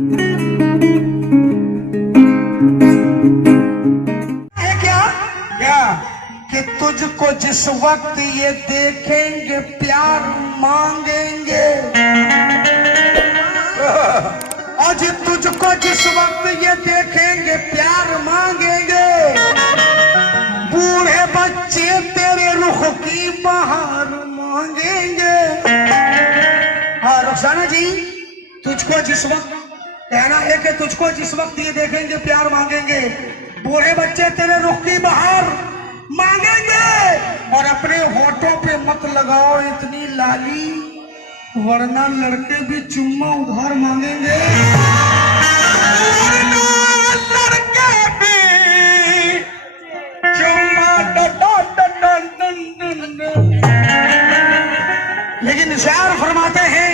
है क्या क्या कि तुझको जिस वक्त ये देखेंगे प्यार मांगेंगे, आज तुझको जिस वक्त ये देखेंगे प्यार मांगेंगे, बूढ़े बच्चे तेरे रुख की बहार मांगेंगे। हाँ रुखसाना जी, तुझको जिस वक्त कहना है कि तुझको जिस वक्त ये देखेंगे प्यार मांगेंगे, बूढ़े बच्चे तेरे रुख की बहार मांगेंगे। और अपने होठों पे मत लगाओ इतनी लाली, वरना लड़के भी चुम्मा उधार मांगेंगे। लड़के भी चुम्मा लेकिन शायर फरमाते हैं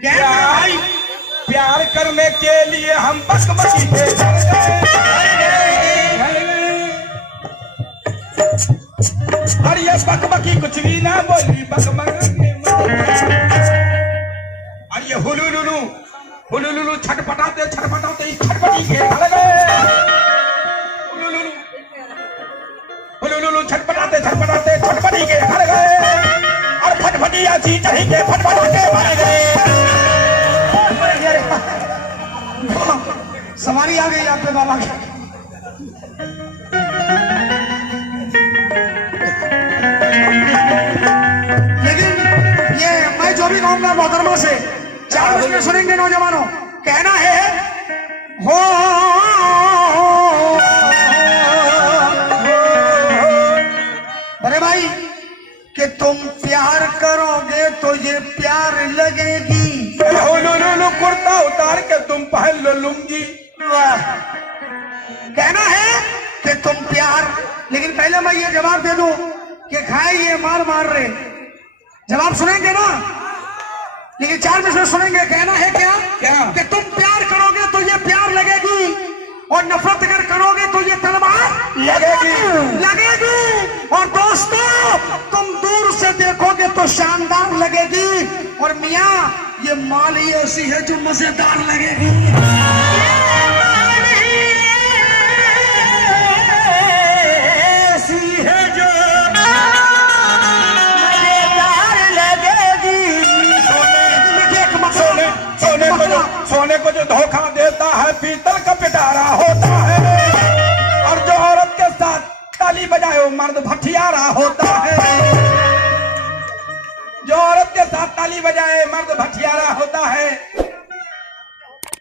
क्या भाई, प्यार करने के लिए हम बकबकी थे। और ये बकबकी कुछ भी ना बोली, और ये हुलुलुलु हुलुलुलु छटपटाते छटपटाते छटपटी के घर गए। हुलुलुलु हुलुलुलु छटपटाते छटपटाते छटपटी के घर गए, और फटफटिया सी चढ़ी के फटफटा के मारे गए। सवारी आ गई आपके बाबा की। लेकिन ये मैं जो भी कहूंगा मोहतरमा से 4 बजे सुनेंगे नौजवानों। कहना है हो अरे भाई कि तुम प्यार करोगे तो ये प्यार लगेगी। कुर्ता उतार के तुम पहन लो लुंगी। कहना है कि तुम प्यार, लेकिन पहले मैं ये जवाब दे दूं कि खाए ये मार मार रहे, जवाब सुनेंगे ना, लेकिन 4 बजे सुनेंगे। कहना है क्या क्या कि तुम प्यार करोगे तो ये प्यार लगेगी, और नफरत अगर करोगे तो ये तलवार लगेगी। और दोस्तों तुम दूर से देखोगे तो शानदार लगेगी, और मियाँ ये माल ही ऐसी है जो मजेदार लगेगी। ऐसी है जो मजेदार लगेगी। सोने को जो धोखा देता है पीतल का पिटारा होता है, और जो औरत के साथ ताली बजाए वो मर्द भटियारा होता है। जो औरत के साथ ताली बजाए मर्द भटियारा होता है।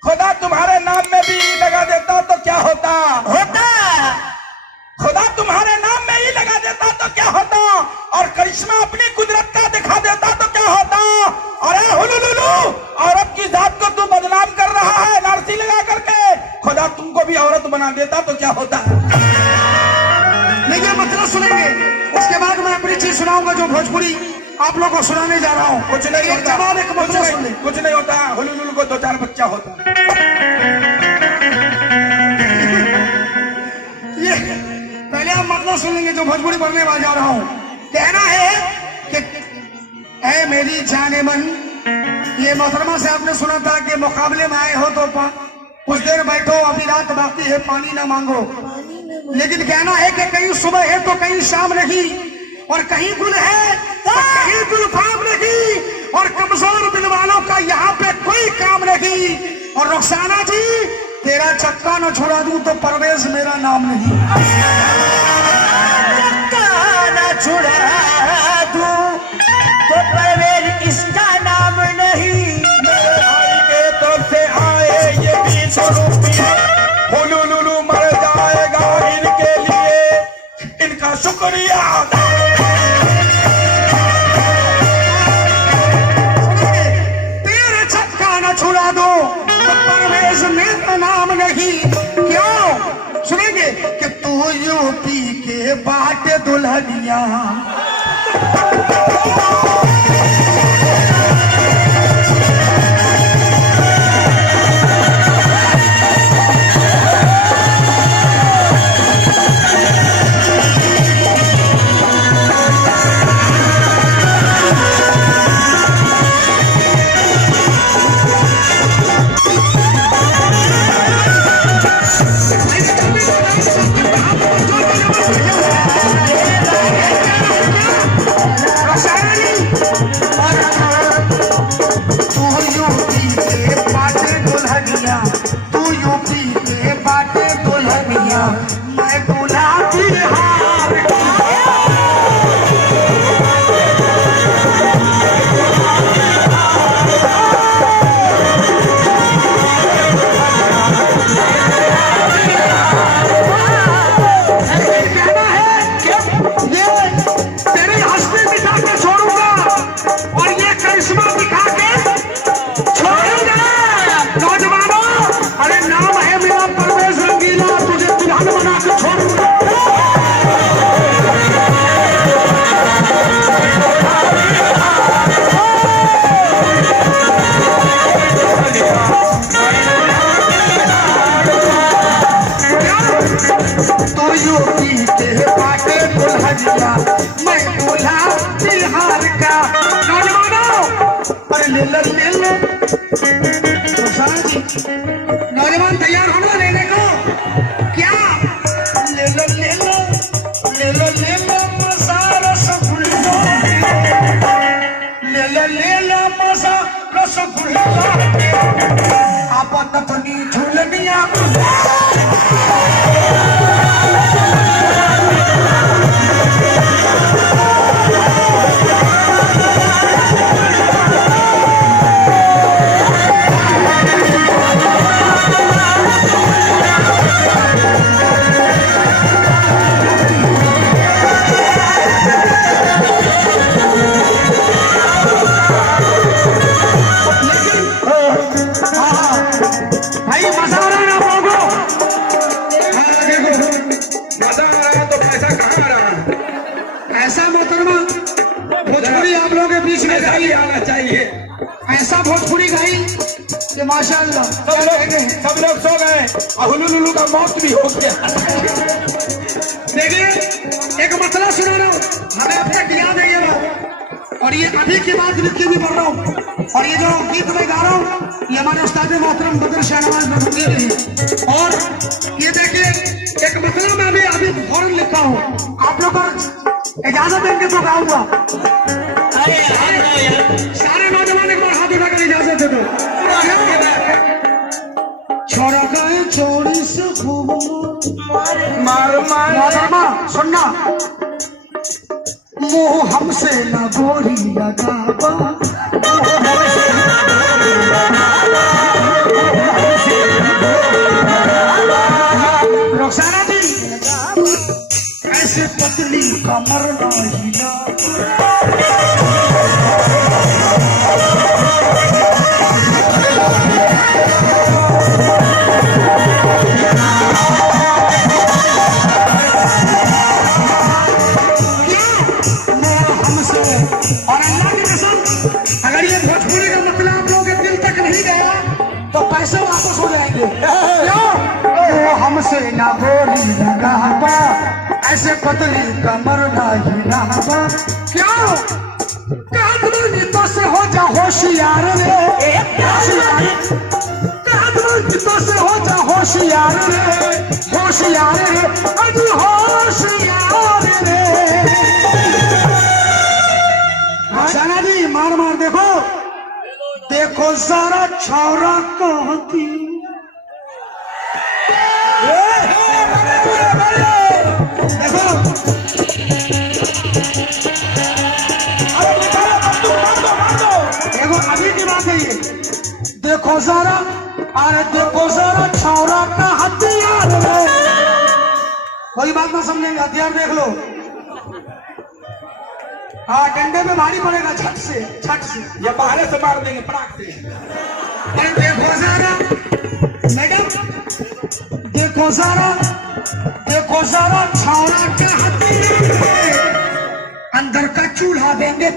खुदा तुम्हारे नाम में भी लगा देता तो क्या होता खुदा तुम्हारे नाम में ही लगा देता तो क्या होता, और करिश्मा अपनी कुदरत का दिखा देता तो क्या होता। अरे हुलुलुलु, औरत की जात को तू बदनाम कर रहा है नारसी लगा करके, खुदा तुमको भी औरत बना देता तो क्या होता। लेकिन मतलब सुनेंगे, उसके बाद मैं अपनी चीज सुनाऊंगा जो भोजपुरी आप लोगों को सुनाने जा रहा हूँ। कुछ नहीं होता, कुछ नहीं होता। हुलुलुलु को 2-4 बच्चा होता। ये पहले आप मतलब सुन लेंगे जो भोजपुरी पढ़ने जा रहा हूँ। कहना है कि ऐ मेरी जाने मन, ये मोहतरमा से आपने सुना था कि मुकाबले में आए हो तो कुछ देर बैठो, अभी रात बाकी है, पानी ना मांगो। लेकिन कहना है कि कहीं सुबह है तो कहीं शाम नहीं, और कहीं गुल है तो कहीं गुलफाम नहीं, और कमजोर दिल वालों का यहाँ पे कोई काम नहीं। और रुखसाना जी तेरा चक्का न छुड़ा दूं तो परवेज मेरा नाम नहीं। चक्का न छुड़ा दूं तो परवेज इसका नाम नहीं। मेरे भाई के तरफ से आए ये 20 रुपये, हुलुलुलु मर जाएगा इनके लिए, इनका शुक्रिया। तेरे चक्का न छुड़ा दो तो परवेज मेरा नाम नहीं। क्यों सुनेंगे कि तू यूपी के बाट दुल्हनिया, रुखसाना जी, नौजवान तैयार हो ना लेने को? क्या? ले लो ले लो ले लो ले लो मसा रसगुल्ला, ले लो मसा रसगुल्ला, आप अपनी झूलनिया आना चाहिए। ऐसा भोजपुरी गाई कि माशाअल्लाह सब लोग सो गए और हुलुलुलु का मौत भी हो गया। देखिए एक मसला सुना रहा हूँ, हमें अब तक याद है ये बात, और ये अभी की बात लिख के भी पढ़ रहा हूँ, और ये जो गीत मैं गा रहा हूँ ये हमारे उस्ताद मोहतरम बदर शाहनवाज नदवी ने लिखी। और ये देखिए एक मसला मैं अभी फौरन लिखा हूँ, आप लोग इजाजत देंगे तो गाऊंगा। सारे नौजवान एक बार हाथ उठाकर इजाजत दे दो। छोड़ा गए चोरी से खूब मार मोहतरमा सुनना, मुंह हमसे न गोरी लगावा, रुखसाना जी ऐसे पतली कमर ना हिला, और अल्लाह की कसम अगर ये भोजपुरी का मतलब आप लोगों के दिल तक नहीं गया तो पैसे वापस हो जाएंगे। क्यों? वो हमसे ना गोरी लगावा, ऐसे पतली कमर ना हिलावा, क्यों? गीतों से हो जा होशियार रे, गीतों से हो जा होशियार रे, होशियार रे, अजी होशियार रे। शाना जी मार मार देखो, देखो सारा छौरा कहती, देखो देखो अभी की बात है ये, देखो सारा, अरे देखो सारा छौरा का हथियार है। कोई बात ना समझेंगे, हथियार देख लो। हाँ डंडे में भारी पड़ेगा, छट से ये बाहर से मार देंगे पटाख से। अरे देखो सारा मैडम, देखो सारा छौरा का हथियार है, अंदर का चूल्हा देंगे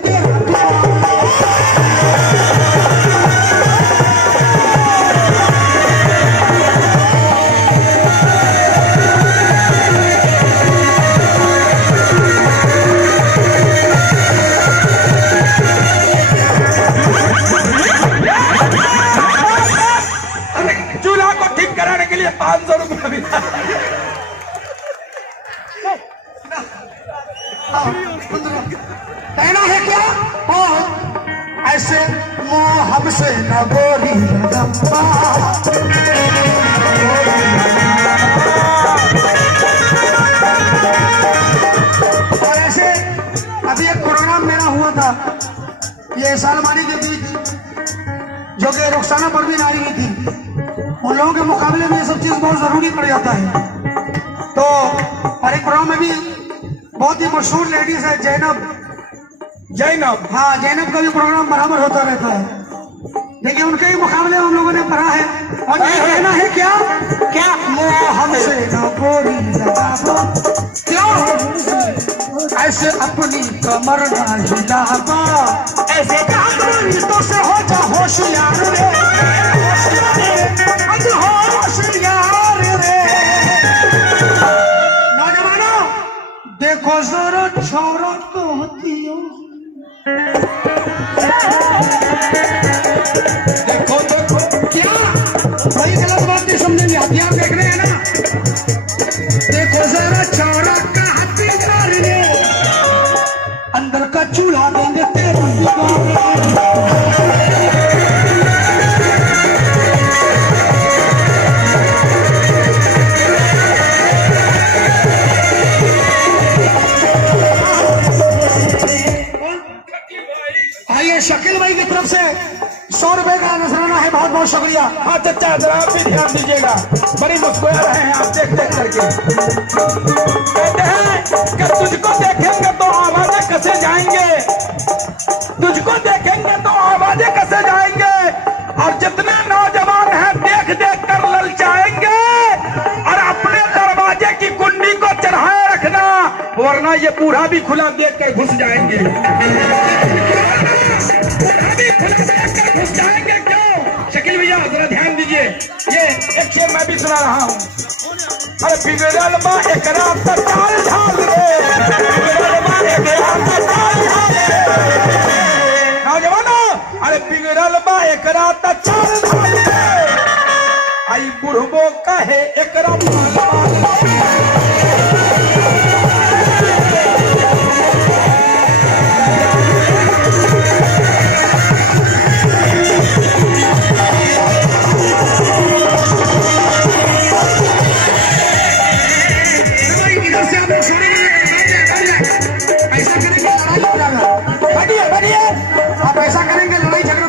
चूल्हा को ठीक कराने के लिए 500 रुपया भी। कहना है क्या? ऐसे मुंह हमसे न गोरी लगम्बा, और ऐसे अभी एक प्रोग्राम मेरा हुआ था ये सालमानी के बीच, जो कि रुखसाना परवीन आई हुई थी, उन लोगों के मुकाबले में ये सब चीज बहुत जरूरी पड़ जाता है। तो और एक प्रोग्राम में भी बहुत ही मशहूर लेडीज है जैनब, हाँ जैनब का भी प्रोग्राम बराबर होता रहता है, लेकिन उनके ही मुकाबले में हम लोगों ने पढ़ा है। और ये कहना है क्या क्या मुँह हमसे न गोरी लगावा, क्यों? ऐसे अपनी कमर ना हिलावा, ऐसे गीतों से हो जा होशियार रे, होशियार रे। नौजवानों देखो जरा छौरा कहती हो, देखो देखो क्या भाई गलत बात नहीं समझेंगे, हथियार देख रहे हैं ना, देखो जरा चौड़ा का हथियार ने अंदर का चूल्हा देंगे तेरे आइए शकील भाई की तरफ से 100 रुपए का नजराना है, बहुत बहुत शुक्रिया। हाँ चचा जरा आप भी ध्यान दीजिएगा, बड़ी मुस्कुरा रहे हैं आप देख देख करके। कहते हैं कि तुझको देखेंगे तो आवाजें कसे जाएंगे, तुझको देखेंगे तो आवाजें कसे जाएंगे, और जितने नौजवान हैं देख देख कर ललचाएंगे, और अपने दरवाजे की कुंडी को चढ़ाए रखना, वरना ये बूढ़ा भी खुला देख कर घुस जाएंगे। घुस जाएंगे क्यों? शकील भैया जरा ध्यान दीजिए, ये एक शेर मैं भी सुना रहा हूँ। अरे बिगड़ल बा एकरा त चाल ढाल रे, बिगड़ल बा एकरा त चाल ढाल रे, नौजवानों अरे बिगड़ल बा एकरा त चाल ढाल रे, आई बुढ़बो कहे एकरा माल माल। आप ऐसा करेंगे लड़ाई झगड़ा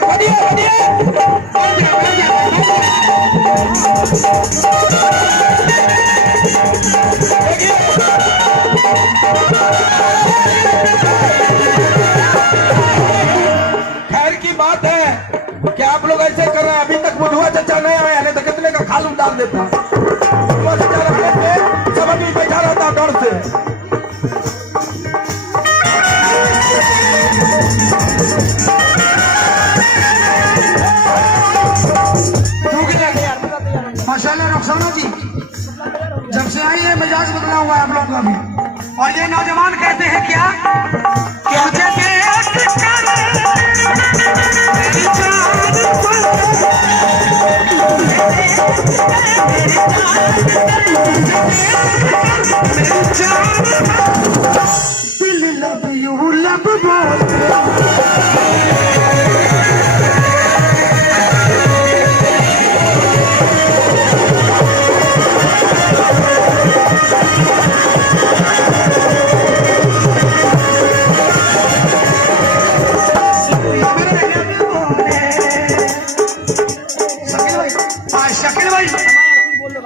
खैर की बात है कि आप लोग ऐसे कर रहे हैं, अभी तक बुधवा चचा नहीं आया, नहीं तो कितने का खालू डाल देता। बुधवा चचा रहने पे सब अभी बैठा रहता डर से। माशाल्लाह रुखसाना जी, जब से आई है मिजाज बदला हुआ है आप लोगों का भी। और ये नौजवान कहते हैं क्या मुझे दिल लब यू लब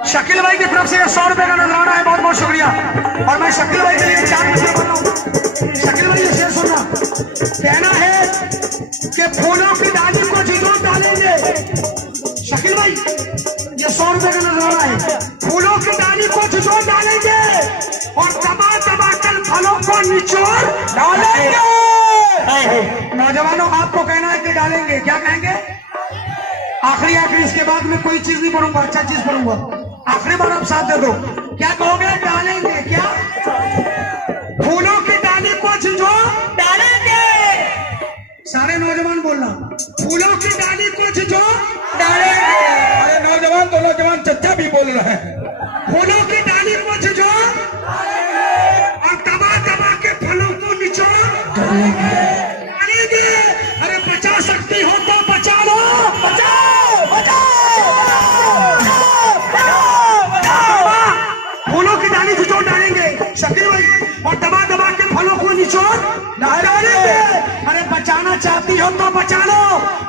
शकील भाई की तरफ से 100 रुपए का नजराना है, बहुत बहुत शुक्रिया। और मैं शकील भाई के लिए 4 मिनट बोल रहा हूँ। शकील भाई ये शेर सुनना, कहना है कि फूलों की डाली को झिझोर डालेंगे। शकील भाई ये 100 रुपए का नजराना है, फूलों की डाली को झिझोर डालेंगे और दबा दबा कर फलों को निचोड़ डालेंगे। नौजवानों आपको कहना है कि डालेंगे, क्या कहेंगे? आखिरी इसके बाद में कोई चीज नहीं पढ़ूंगा, अच्छा चीज पढ़ूंगा। आखिरी बार आप साथ दे दो, क्या कहोगे? डालेंगे। क्या? फूलों की डाली को झिझोर डालेंगे। सारे नौजवान बोलना, फूलों की डाली को झिझोर डालेंगे। अरे नौजवान तो नौजवान चचा भी बोल रहे हैं, फूलों की डाली को झिझोर और दबा दबा के फलों को निचोड़ डालेंगे। अरे बचा सकती हो तो बचा लो, फूलों की डाली निचोड़ डालेंगे शकील भाई, और दबा दबा के फलों को निचोड़ डालेंगे। अरे बचाना चाहती हो तो बचा लो,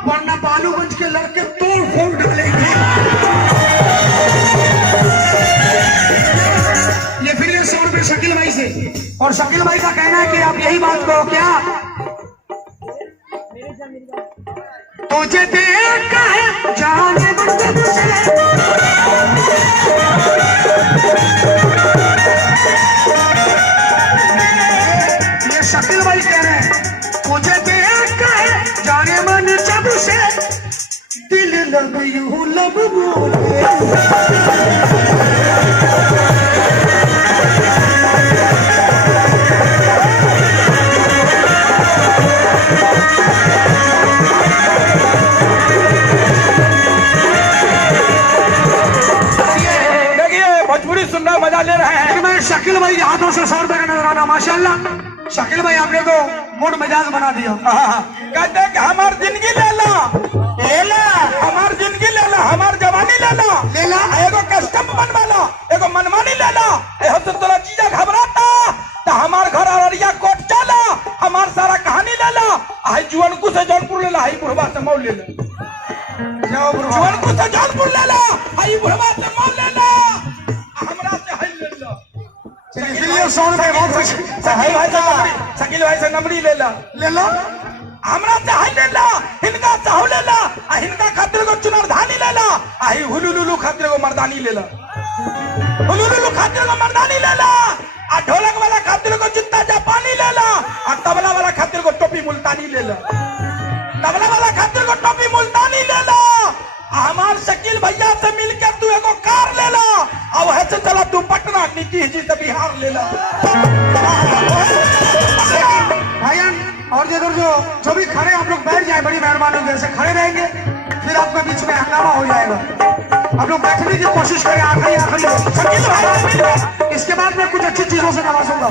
वरना बालूगंज के लड़के तोड़ फोड़ डालेंगे। ये फिर 100 रुपए शकील भाई से। और शकील भाई का कहना है कि आप यही बात कहो, क्या तुझे देखा है जाने मन से। ये शकील भाई कह रहे हैं, मुझे देखा है जाने मन जब से, दिल लब यूं लब बोले। सुन रहे हैं, मजा ले रहे हैं। मैं शकील भाई हाथों से 100 रुपए का नजराना, माशाल्लाह शकील भाई आपने तो मूड मिजाज बना दिया। कहते हैं कि हमार जिंदगी ले ला, हमार जिंदगी ले ला, हमार जवानी ले ला, एगो कस्टम बनवा ला, एगो मनमानी ले ला, एहो तो तोरा चीजा घबराता तो हमार घर अररिया कोट चला, हमार सारा कहानी ले ला, आई जुअनकू से जौनपुर ले ला, आई बुढ़वा से मऊ ले ला, जुअनकू से जौनपुर ले ला, आई बुढ़वा से मऊ ले ला, हमरा से हई ले ला। इसलिए 100 रुपए बहुत खुश। शकील भाई से नंबरी ले ला, हमरा से हई ले ला, हिनका चाहू ले ला, आ हिनका खातिर को चुनरधानी ले ला, आई हुलुलुलु खातिर को मर्दानी ले ला, हुलुलुलु खातिर को मर्दानी ले ला, आ ढोलक वाला खातिर को जितना जापानी ले ला, आ तबला वाला खातिर को टोपी मुल्तानी ले ला, तबला वाला खातिर को टोपी मुल्तानी ले ला। हमार शकील भैया से मिलकर तू एगो कार ले ला, और वह से चला तू पटना, नीतीश जी से बिहार ले ला। भाईजान और जो भी खड़े आप लोग बैठ जाए, बड़ी मेहरबानी होगी, ऐसे खड़े रहेंगे फिर आपके बीच में हंगामा हो जाएगा। आप लोग बैठने की कोशिश करें, आखिरी शकील भाई इसके बाद मैं कुछ अच्छी चीजों से नवाजूंगा।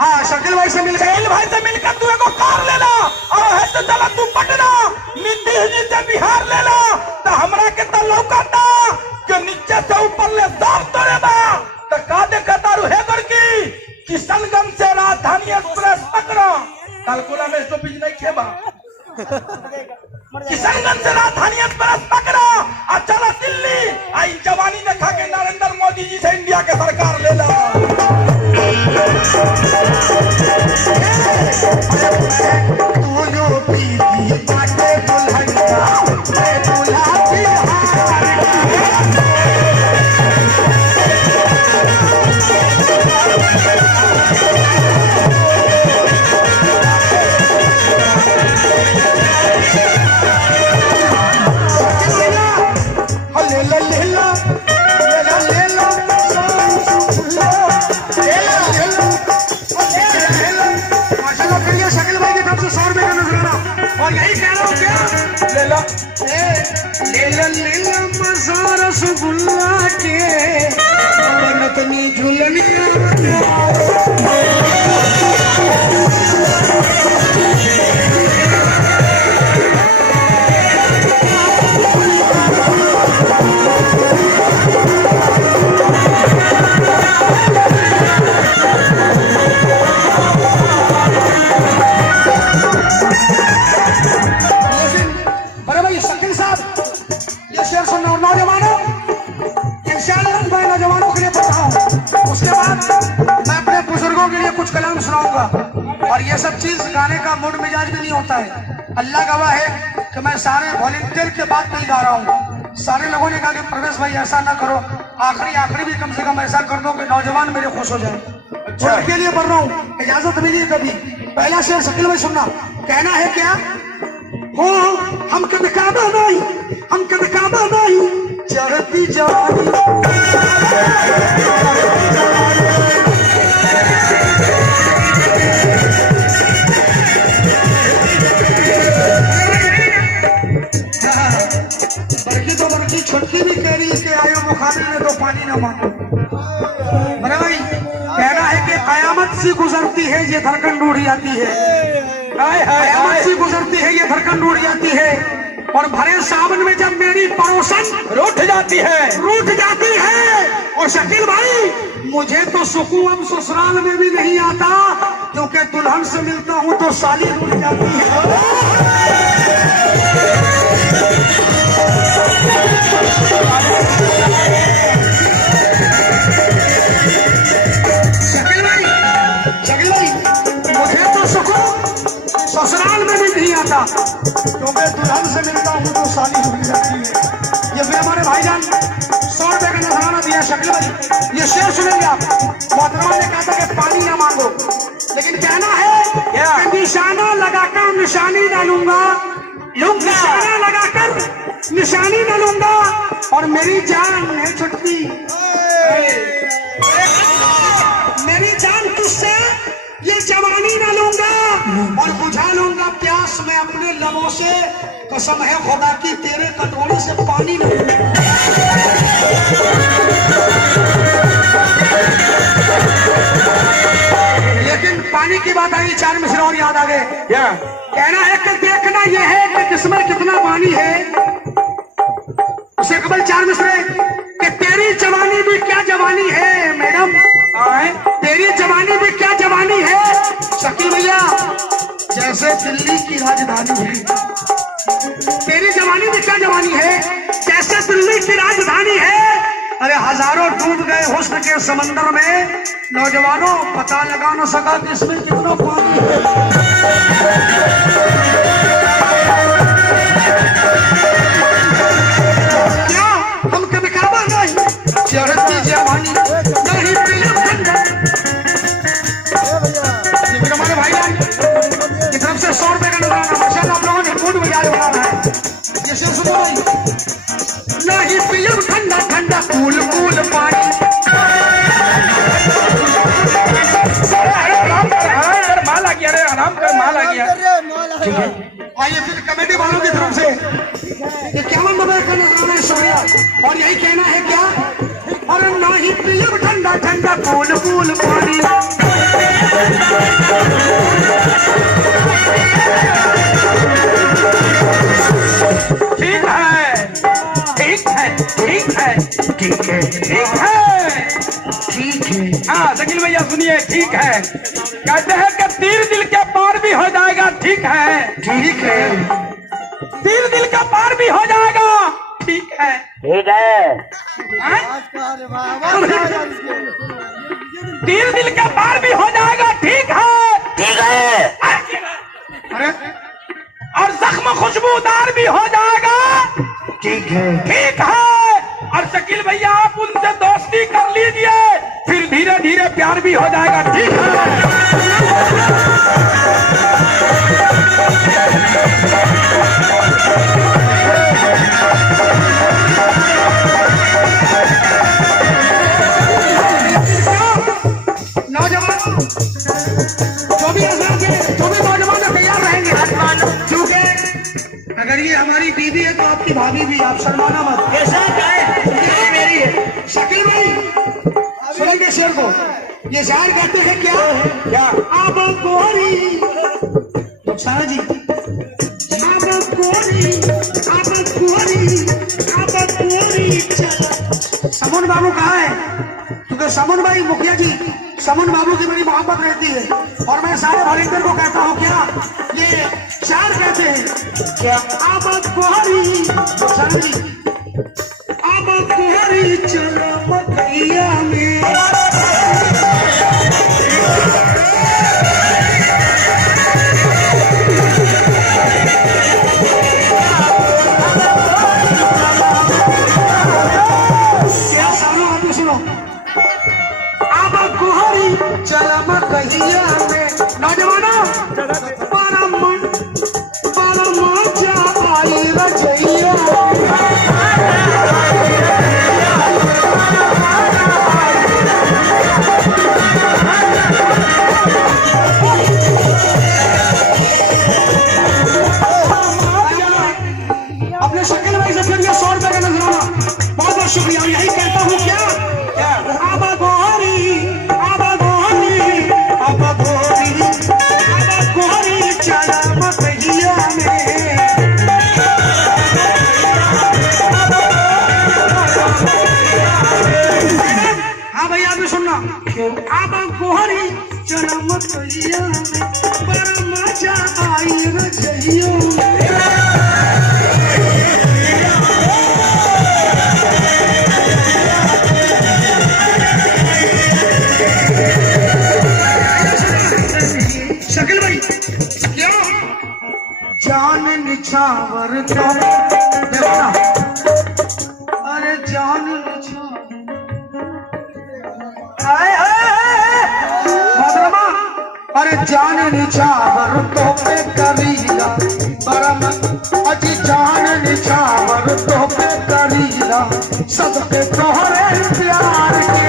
हाँ शकील भाई से मिलकर तू एगो कार ले ला, और वह से चला तू पटना, नीतीश जी से बिहार ले ला, तो हमरा के तो लौकाता कि नीचे से ऊपर ले साफ तोड़े बा, तो का देखता रुहे की किशनगंज से राजधानी एक्सप्रेस पकड़ा, कलकुला में स्टॉपेज नहीं खेबा, किशनगंज से राजधानी एक्सप्रेस पकड़ा, और चला दिल्ली, आई जवानी देखा के नरेंद्र मोदी जी से इंडिया के सरकार ले ला। तू जो पीती बाटे दुल्हनिया, मैं दूल्हा रसगुल्ला के बनतनी झुलनिया। और ये सब चीज गाने का मूड मिजाज भी नहीं होता है। अल्लाह गवाह है कि मैं सारे वॉलंटियर के बाद नहीं गा रहा हूँ। सारे लोगों ने कहा कि प्रवेश भाई ऐसा ना करो, आखिरी भी कम से कम ऐसा कर दो कि नौजवान मेरे खुश हो जाए। अच्छा के लिए पढ़ रहा हूँ, इजाजत मिली कभी। पहला शेर शकील भाई सुनना, कहना है क्या हो, हम कभी काबा नहीं, हम कभी काबा नहीं, चढ़ती जवानी छुट्टी भी कह रही है कि आयो मुखाबिल में तो पानी न मांगो। बड़े भाई कहना है कि कयामत से गुजरती है ये धड़कन रूठ जाती है, कयामत से गुजरती है ये धड़कन रूठ जाती है, और भरे सावन में जब मेरी पड़ोसन रूठ जाती है। और शकील भाई मुझे तो सुकून ससुराल में भी नहीं आता, क्योंकि दुल्हन से मिलता हूँ तो साली रूठ जाती है। शकील भाई मुझे तो सुकून ससुराल में भी नहीं आता, क्योंकि दुल्हन से मिलता हूँ तो साली रूठ जाती है। ये फिर हमारे भाईजान 100 रुपए का नजराना दिया। शकील भाई ये शेर सुनेंगे आप। मोहतरमा ने कहा था कि पानी ना मांगो, लेकिन कहना है कि निशाना लगाकर निशानी डालूंगा, निशाना लगाकर निशानी डालूंगा, और मेरी जान है छुट्टी, मेरी जान तुझसे ये जवानी न लूंगा, और बुझा लूंगा प्यास मैं अपने लबों से, कसम है खुदा की तेरे कटोरी से पानी न लूंगा। बात आई, 4 मिसरे और याद आ गए। क्या? कहना है कि देखना यह है कि किस्मत कितना पानी है। उसे कबल 4 मिसरे कि तेरी जवानी भी क्या जवानी है मैडम, तेरी जवानी भी क्या जवानी है शकील भैया, जैसे दिल्ली की राजधानी है। तेरी जवानी भी क्या जवानी है जैसे दिल्ली की राजधानी है। अरे हजारों डूब गए हुस्न के समंदर में, नौजवानों पता लगा न सका कि इसमें कितना पानी है। क्या हम कभी काबा नहीं चढ़ती जवानी नहीं पिया ठंडा। ये फिर हमारे भाईजान की तरफ से 100 रुपए का नजराना माशाल्लाह आप लोगों ने मूड बजा बना रहा है। ये शेर सुनो भाई, नहीं पिया ठंडा ठंडा कूल कूल पानी। माल आ गया रे, आराम कर, माल आ गया। ठीक है, आइए फिर कमेटी वालों की तरफ से ये 51 रुपए का नजराना शुक्रिया। और यही कहना है क्या, अरे नहीं पिया ठंडा ठंडा कूल कूल पानी। ठीक है, ठीक है, ठीक है, ठीक है, ठीक है, ठीक है। हाँ शकील भैया सुनिए, ठीक है। कहते हैं कि तीर दिल के पार भी हो जाएगा, ठीक है, ठीक है, तीर दिल का पार भी हो जाएगा, ठीक है, ठीक है। तीर दिल के पार भी हो जाएगा, ठीक है, ठीक है। अरे और जख्म खुशबूदार भी हो जाएगा, ठीक है, ठीक है। और शकील भैया आप उनसे दोस्ती कर लीजिए, फिर धीरे धीरे प्यार भी हो जाएगा, ठीक है। नौजवान जो भी आजाद है, जो भी नौजवान तैयार रहेंगे, क्योंकि अगर ये हमारी बीवी है तो आपकी भाभी भी, आप शर्माना मत। कैसा है? ये मेरी है। शकील भाई सुनेंगे शेर को, ये शायर कहते हैं क्या, क्या? अब गोरी रुखसाना जी, अब गोरी, अब गोरी, अब गोरी चल। समन बाबू कहाँ है, क्योंकि समन भाई मुखिया जी, समन बाबू की बड़ी मोहब्बत रहती है। और मैं सारे वॉलंटियर को कहता हूँ क्या, ये शायर कहते हैं क्या, अब गोरी रुखसाना जी, अब गोरी चलो मकैया में। कहिया में नौजवानों परम मजा आई रजैया। अपने शकील भाई से फिर ये 100 रुपए का नजराना बहुत बहुत शुक्रिया। यही कहता हूँ क्या, अब गोरी, अब गोरी, अब गोरी, अब गोरी चला मकैया में। हाँ भैया भी सुनना, अब गोरी चला मकैया में, बड़ा मजा आई रजैया में। शकील भाई क्या जान निछावर तो देखो ना, अरे जान निछावर मदरमा, अरे जान निछावर तो पे करीला बरम, अजी जान निछावर तो पे करीला सबके तोहरे प्यार के।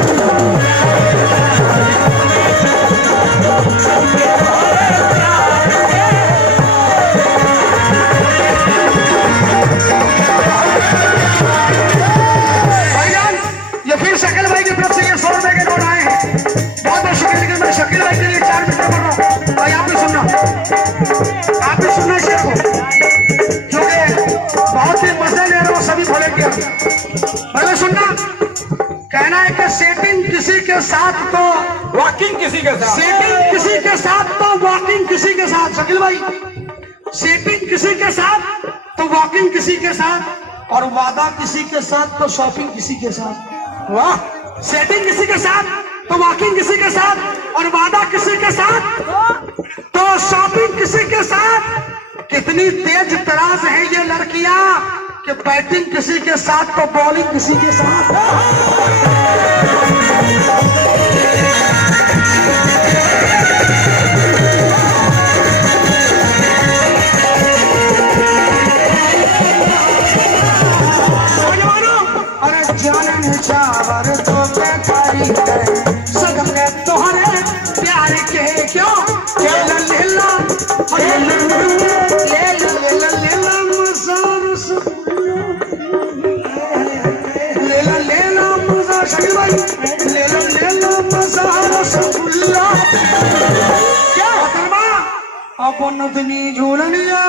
शकील भाई की तरफ से ये 100 रुपए के नोट आए हैं, बहुत बहुत शुक्रिया। लेकिन मैं शकील भाई के लिए 4 मिनट कर रहा हूँ। के साथ तो वॉकिंग किसी के साथ, सेटिंग किसी के साथ तो वॉकिंग किसी के साथ। शकील भाई, सेटिंग किसी के साथ तो वॉकिंग किसी के साथ, और वादा किसी के साथ तो शॉपिंग किसी के साथ। वाह, सेटिंग किसी के साथ तो वॉकिंग किसी के साथ, और वादा किसी के साथ तो शॉपिंग किसी के साथ। कितनी तेज तराज है ये लड़कियां कि बैटिंग किसी के साथ तो बॉलिंग किसी के साथ। अरे जाने चावर तो बेकारी है, सदमे तोहरे प्यार के क्यों लेला लेला लेला लेला मजा। शकील भाई, लेला लेला मजा रसगुल्ला। क्या होता है? अपन नदनी झूलनिया